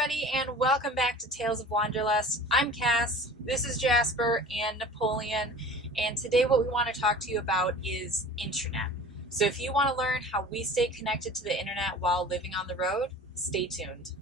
everybody, and welcome back to Tales of Wanderlust. I'm Cass, this is Jasper and Napoleon, and today what we want to talk to you about is internet. So if you want to learn how we stay connected to the internet while living on the road, stay tuned.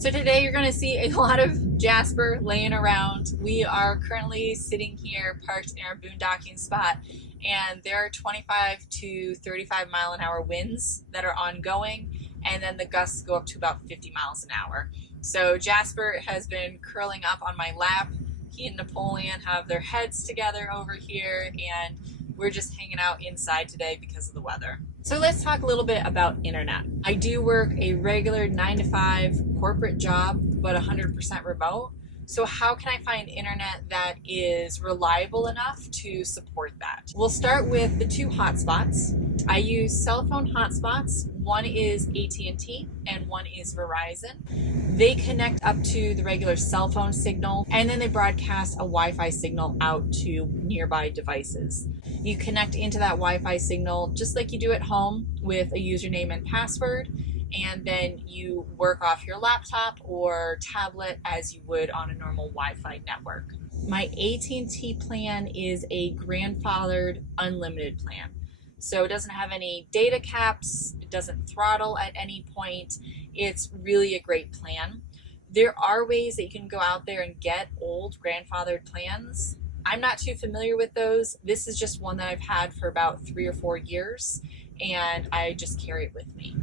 So today you're going to see a lot of Jasper laying around. We are currently sitting here parked in our boondocking spot, and there are 25 to 35 mile an hour winds that are ongoing, and then the gusts go up to about 50 miles an hour. So Jasper has been curling up on my lap. He and Napoleon have their heads together over here, and we're just hanging out inside today because of the weather. So let's talk a little bit about internet. I do work a regular 9-to-5 corporate job, but 100% remote. So how can I find internet that is reliable enough to support that? We'll start with the two hotspots. I use cell phone hotspots. One is ATT and one is Verizon. They connect up to the regular cell phone signal, and then they broadcast a Wi-Fi signal out to nearby devices. You connect into that Wi-Fi signal just like you do at home with a username and password, and then you work off your laptop or tablet as you would on a normal Wi-Fi network. My ATT plan is a grandfathered unlimited plan. So it doesn't have any data caps, it doesn't throttle at any point. It's really a great plan. There are ways that you can go out there and get old grandfathered plans. I'm not too familiar with those. This is just one that I've had for about 3 or 4 years, and I just carry it with me.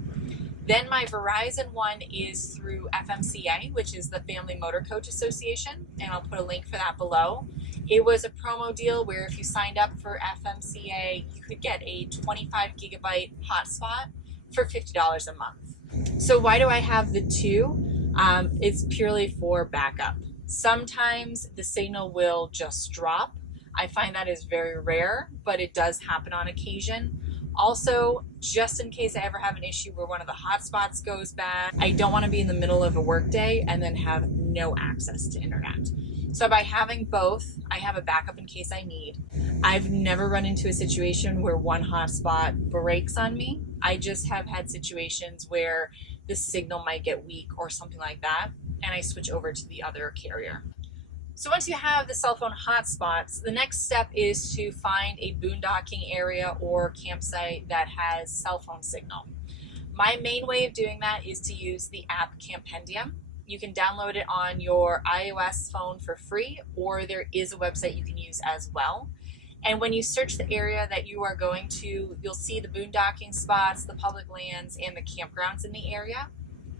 Then my Verizon one is through FMCA, which is the Family Motor Coach Association, and I'll put a link for that below. It was a promo deal where if you signed up for FMCA, you could get a 25 gigabyte hotspot for $50 a month. So why do I have the two? It's purely for backup. Sometimes the signal will just drop. I find that is very rare, but it does happen on occasion. Also, just in case I ever have an issue where one of the hotspots goes bad, I don't want to be in the middle of a workday and then have no access to internet. So by having both, I have a backup in case I need. I've never run into a situation where one hotspot breaks on me. I just have had situations where the signal might get weak or something like that, and I switch over to the other carrier. So once you have the cell phone hotspots, the next step is to find a boondocking area or campsite that has cell phone signal. My main way of doing that is to use the app Campendium. You can download it on your iOS phone for free, or there is a website you can use as well. And when you search the area that you are going to, you'll see the boondocking spots, the public lands, and the campgrounds in the area.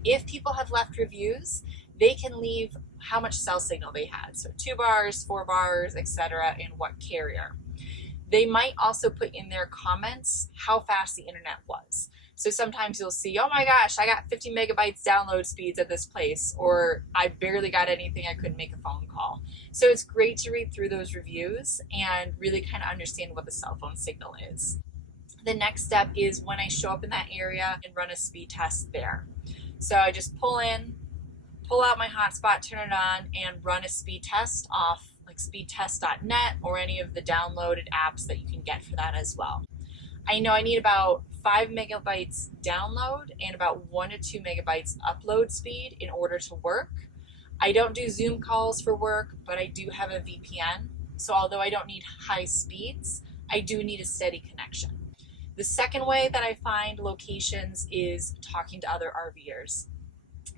If people have left reviews, they can leave how much cell signal they had. So 2 bars, 4 bars, etc., and what carrier. They might also put in their comments how fast the internet was. So sometimes you'll see, oh my gosh, I got 50 megabytes download speeds at this place, or I barely got anything, I couldn't make a phone call. So it's great to read through those reviews and really kind of understand what the cell phone signal is. The next step is when I show up in that area and run a speed test there. So I just pull out my hotspot, turn it on, and run a speed test off like speedtest.net or any of the downloaded apps that you can get for that as well. I know I need about 5 megabytes download and about 1 to 2 megabytes upload speed in order to work. I don't do Zoom calls for work, but I do have a VPN. So although I don't need high speeds, I do need a steady connection. The second way that I find locations is talking to other RVers.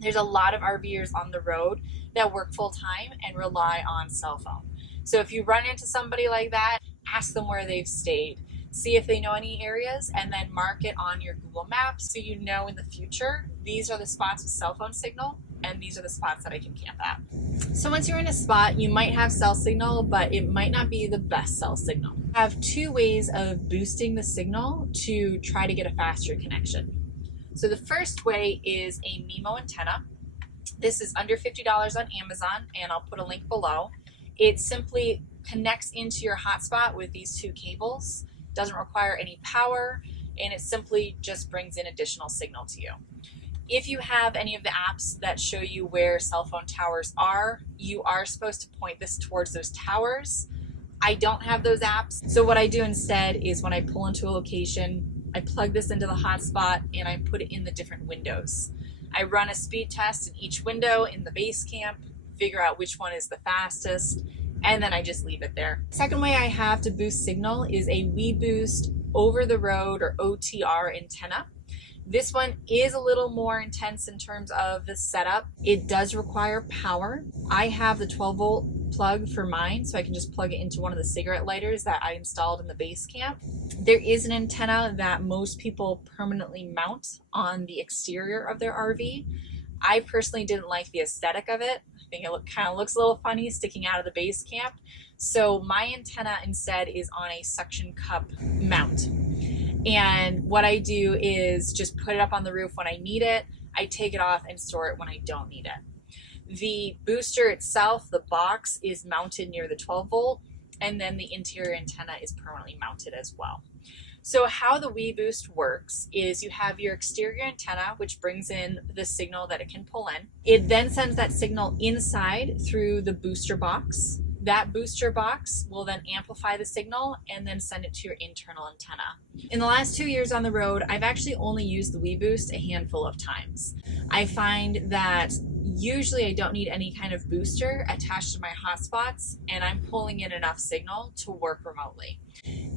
There's a lot of RVers on the road that work full-time and rely on cell phone. So if you run into somebody like that, ask them where they've stayed. See if they know any areas, and then mark it on your Google Maps so you know in the future, these are the spots with cell phone signal, and these are the spots that I can camp at. So once you're in a spot, you might have cell signal, but it might not be the best cell signal. I have 2 ways of boosting the signal to try to get a faster connection. So the first way is a MIMO antenna. This is under $50 on Amazon, and I'll put a link below. It simply connects into your hotspot with these 2 cables. Doesn't require any power, and it simply just brings in additional signal to you. If you have any of the apps that show you where cell phone towers are, you are supposed to point this towards those towers. I don't have those apps. So what I do instead is when I pull into a location, I plug this into the hotspot and I put it in the different windows. I run a speed test in each window in the base camp, figure out which one is the fastest, and then I just leave it there. Second way I have to boost signal is a Wii Boost over the road or OTR antenna. This one is a little more intense in terms of the setup. It does require power. I have the 12-volt plug for mine, so I can just plug it into one of the cigarette lighters that I installed in the base camp. There is an antenna that most people permanently mount on the exterior of their RV. I personally didn't like the aesthetic of it. I think it kind of looks a little funny sticking out of the base camp. So my antenna instead is on a suction cup mount. And what I do is just put it up on the roof when I need it. I take it off and store it when I don't need it. The booster itself, the box, is mounted near the 12 volt, and then the interior antenna is permanently mounted as well. So how the Wii Boost works is you have your exterior antenna, which brings in the signal that it can pull in. It then sends that signal inside through the booster box. That booster box will then amplify the signal and then send it to your internal antenna. In the last 2 years on the road, I've actually only used the Wii Boost a handful of times. I find that usually I don't need any kind of booster attached to my hotspots, and I'm pulling in enough signal to work remotely.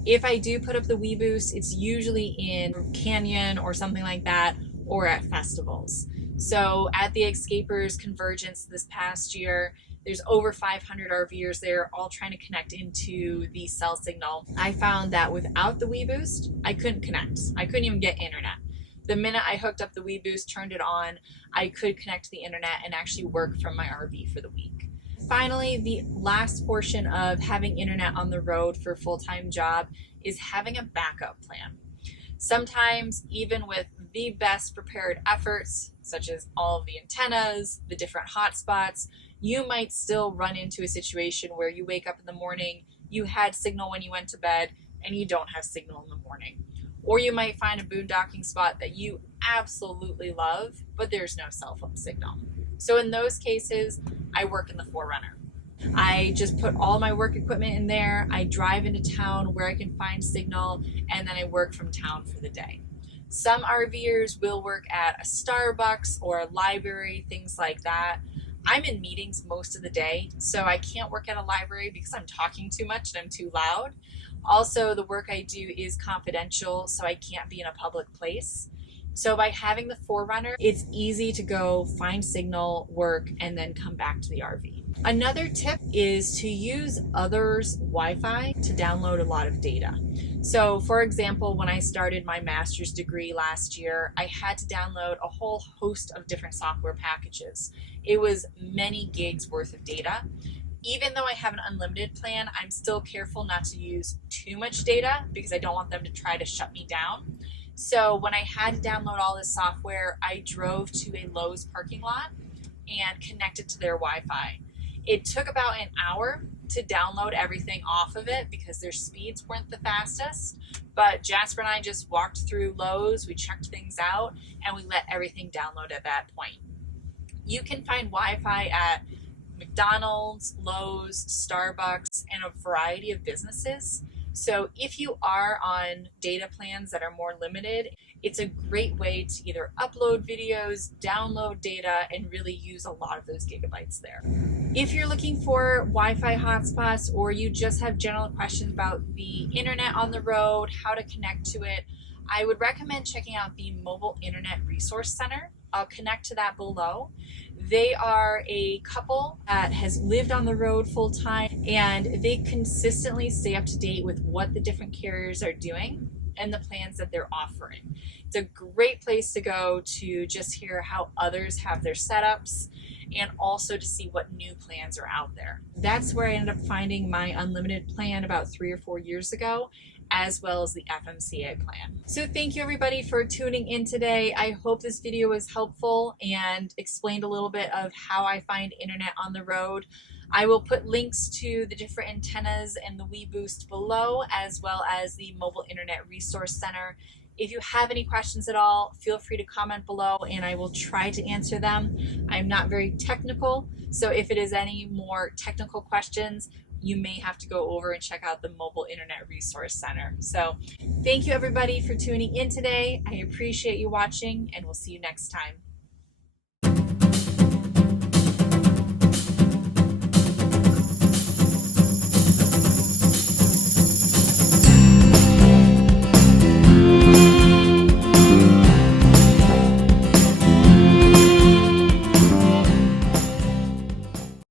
If I do put up the Wii Boost, it's usually in Canyon or something like that, or at festivals. So at the Escapers Convergence this past year, there's over 500 RVers there all trying to connect into the cell signal. I found that without the Wii Boost, I couldn't connect. I couldn't even get internet. The minute I hooked up the Wii Boost, turned it on, I could connect to the internet and actually work from my RV for the week. Finally, the last portion of having internet on the road for a full-time job is having a backup plan. Sometimes, even with the best prepared efforts, such as all of the antennas, the different hotspots, you might still run into a situation where you wake up in the morning, you had signal when you went to bed, and you don't have signal in the morning. Or you might find a boondocking spot that you absolutely love, but there's no cell phone signal. So in those cases, I work in the 4Runner. I just put all my work equipment in there, I drive into town where I can find signal, and then I work from town for the day. Some RVers will work at a Starbucks or a library, things like that. I'm in meetings most of the day, so I can't work at a library because I'm talking too much and I'm too loud. Also, the work I do is confidential, so I can't be in a public place. So by having the 4Runner, it's easy to go find signal, work, and then come back to the RV. Another tip is to use others' Wi-Fi to download a lot of data. So for example, when I started my master's degree last year, I had to download a whole host of different software packages. It was many gigs worth of data. Even though I have an unlimited plan, I'm still careful not to use too much data because I don't want them to try to shut me down. So when I had to download all this software, I drove to a Lowe's parking lot and connected to their Wi-Fi. It took about an hour to download everything off of it because their speeds weren't the fastest. But Jasper and I just walked through Lowe's, we checked things out, and we let everything download at that point. You can find Wi-Fi at McDonald's, Lowe's, Starbucks, and a variety of businesses. So if you are on data plans that are more limited, it's a great way to either upload videos, download data, and really use a lot of those gigabytes there. If you're looking for Wi-Fi hotspots or you just have general questions about the internet on the road, how to connect to it, I would recommend checking out the Mobile Internet Resource Center. I'll connect to that below. They are a couple that has lived on the road full time, and they consistently stay up to date with what the different carriers are doing and the plans that they're offering. It's a great place to go to just hear how others have their setups and also to see what new plans are out there. That's where I ended up finding my unlimited plan about 3 or 4 years ago, as well as the FMCA plan. So thank you everybody for tuning in today. I hope this video was helpful and explained a little bit of how I find internet on the road. I will put links to the different antennas and the Wii Boost below, as well as the Mobile Internet Resource Center If you have any questions at all, feel free to comment below and I will try to answer them. I'm not very technical, so if it is any more technical questions, you may have to go over and check out the Mobile Internet Resource Center. So thank you everybody for tuning in today. I appreciate you watching and we'll see you next time.